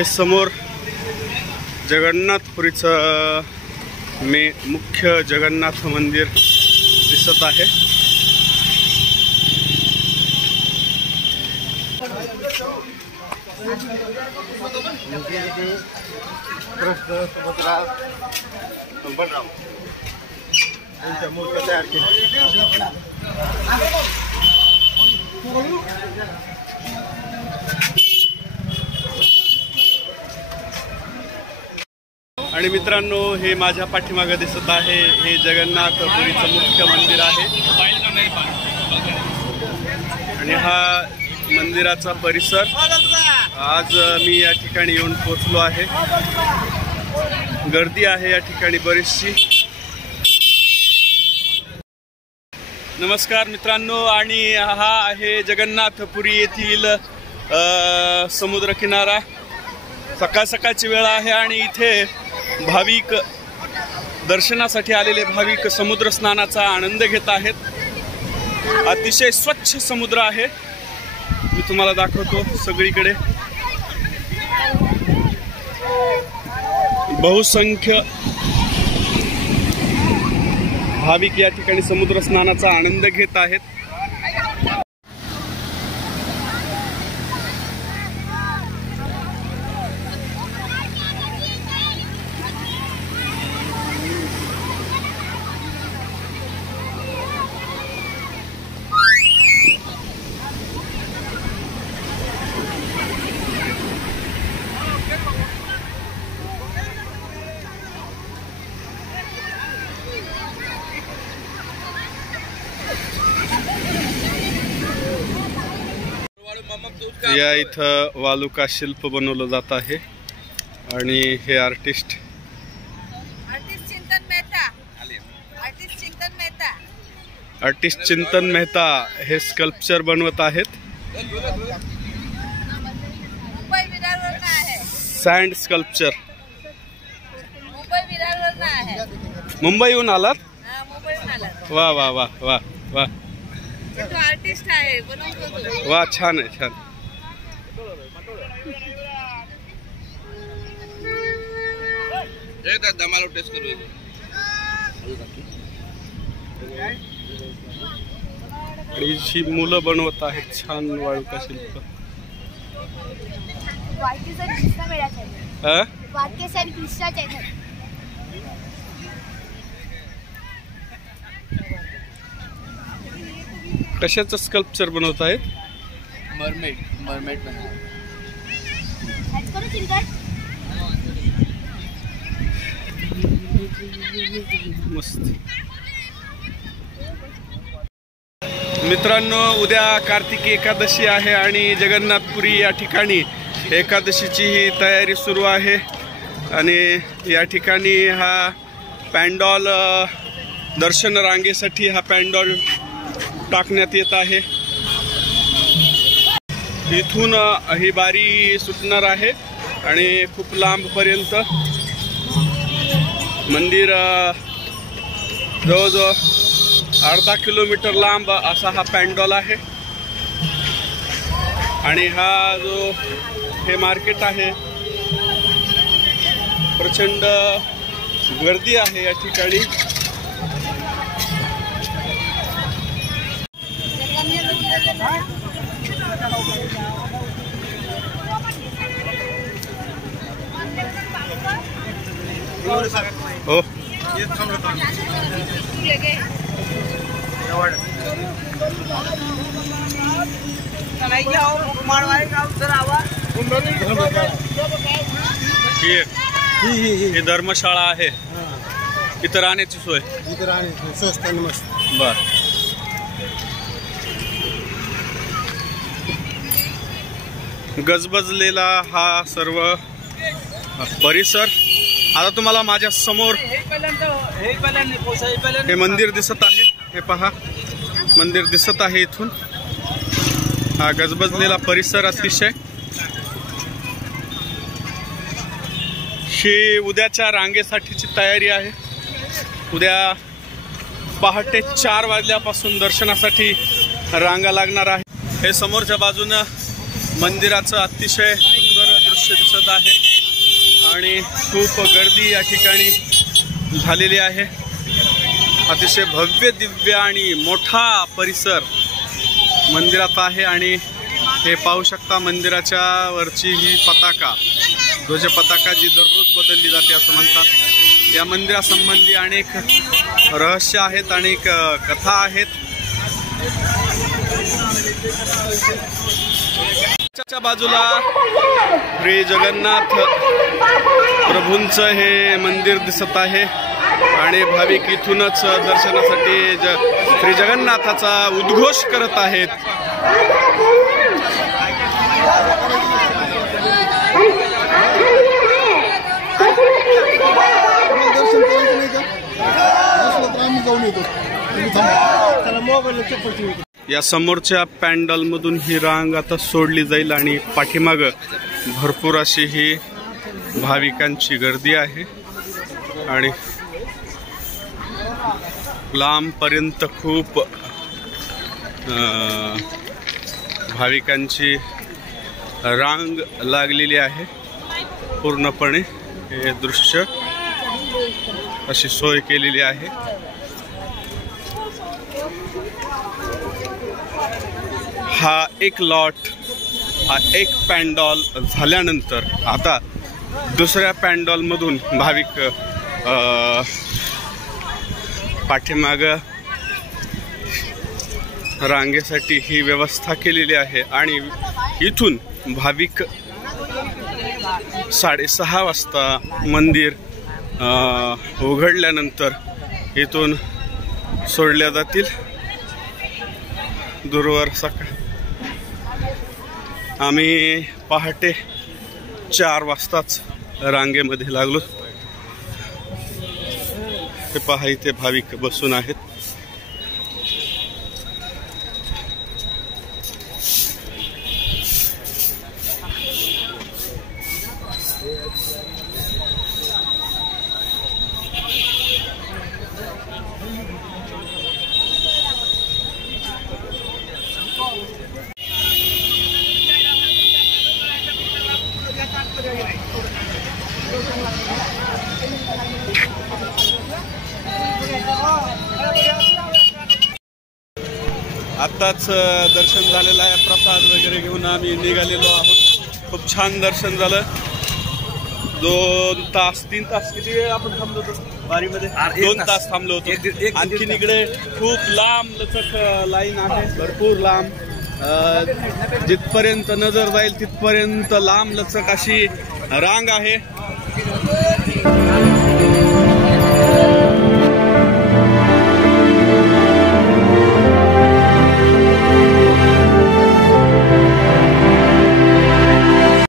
हे समोर जगन्नाथपुरीचं मुख्य जगन्नाथ मंदिर दिसत आहे। आणि मित्रांनो, हे माझ्या पाठीमागे दिसत आहे हे जगन्नाथपुरीचं मुख्य मंदिर आहे आणि हा मंदिराचा परिसर। आज मी या ठिकाणी येऊन पोहोचलो आहे। गर्दी आहे या ठिकाणी बरीचशी। नमस्कार मित्रांनो, आणि हा आहे जगन्नाथपुरी येथील समुद्र किनारा। सकाळ सकाळची वेळ आहे आणि इथे भाविक दर्शनासाठी आलेले भाविक समुद्र स्नानाचा आनंद घेत आहेत। अतिशय स्वच्छ समुद्र आहे, मी तुम्हाला दाखवतो। सगळीकडे बहुसंख्य भाविक या ठिकाणी समुद्र स्नानाचा आनंद घेत आहेत। या इथं वालुका शिल्प बनवलं जात आहे आणि हे आर्टिस्ट चिंतन मेहता हे स्कल्पचर बनवत आहेत। Sand sculpture. मुंबईहून आलात? वा वा वा वा वा, आर्टिस्ट आहे, बनवतो। वा, छान आहे, छान। टेस्ट करू। ही मुलं बनवत आहेत छान वाळूका शिल्प। कशाचं स्कल्पचर बनवत आहेत? मरमेड मस्त। मित्रांनो, उद्या कार्तिकी एकादशी आहे आणि जगन्नाथपुरी या ठिकाणी एकादशीची ही तयारी सुरू आहे आणि या ठिकाणी हा पॅन्डॉल दर्शन रांगेसाठी हा पॅन्डॉल टाकण्यात येत आहे। इथून ही बारी सुटणार आहे आणि खूप लांब पर्यंत मंदिर जवळजवळ अर्धा किलोमीटर लांब असा हा पॅन्डॉल आहे आणि हा जो हे मार्केट आहे, प्रचंड गर्दी आहे या ठिकाणी। हो, ही धर्मशाळा आहे, इथं राहण्याची सोय, स्वस्त आणि मस्त। बर, गजबजलेला हा सर्व परिसर। आता तुम्हाला माझ्या समोर हे मंदिर दिसत आहे, हे पहा मंदिर दिसत आहे इथून। हा गजबजलेला परिसर अतिशय। ही उद्याच्या रांगेसाठीची तयारी आहे। उद्या पहाटे 4 वाजल्यापासून दर्शनासाठी रांगा लागणार आहे। हे समोरच्या बाजूने मंदिराचं अतिशय सुंदर सुंदर दृश्य दिसत आहे आणि खूप गर्दी या ठिकाणी झालेली आहे. अतिशय भव्य दिव्य आणि मोठा परिसर मंदिरात आहे आणि हे पाहू शकता मंदिराच्या वरची ही पताका, ध्वज पताका जी दररोज बदलली जाते असं म्हणतात. या मंदिरासंबंधी अनेक रहस्य आहेत, अनेक कथा आहेत. च्या बाजूला श्री जगन्नाथ प्रभूंचं हे मंदिर दिसत आहे आणि भाविक इथूनच दर्शनासाठी श्री जगन्नाथाचा उद्घोष करत आहेत. या समोरच्या पॅन्डल मधून ही रांग आता सोडली जाईल आणि पाठीमाग भरपूर अशी ही भाविकांची गर्दी आहे आणि लांबपर्यंत खूप भाविकांची रांग लागलेली आहे. पूर्णपणे हे दृश्य अशी सोय केलेली आहे. हा एक लॉट, हा एक पॅन्डॉल झाल्यानंतर आता दुसऱ्या पॅन्डॉल मधून भाविक पाठीमाग रांगेसाठी ही व्यवस्था केलेली आहे आणि इथून भाविक 6:30 वाजता मंदिर उघडल्यानंतर इथून सोडल्या जातील. दूरवर सकाळ आम्ही पहाटे 4 वाजताच रांगेमध्ये लागलो. हे पहा इथे भाविक बसून आहेत. आत्ताच दर्शन झालेलं आहे. प्रसाद वगैरे घेऊन आम्ही निघालेलो आहोत. खूप छान दर्शन झालं. 2 तास 3 तास किती वेळ आपण थांबलो होतो वारीमध्ये? 2 तास थांबलो होतो. आणखीन इकडे खूप लांब लचक लाईन आहे, भरपूर लांब. जिथपर्यंत नजर जाईल तिथपर्यंत लांब लचक अशी रांग आहे.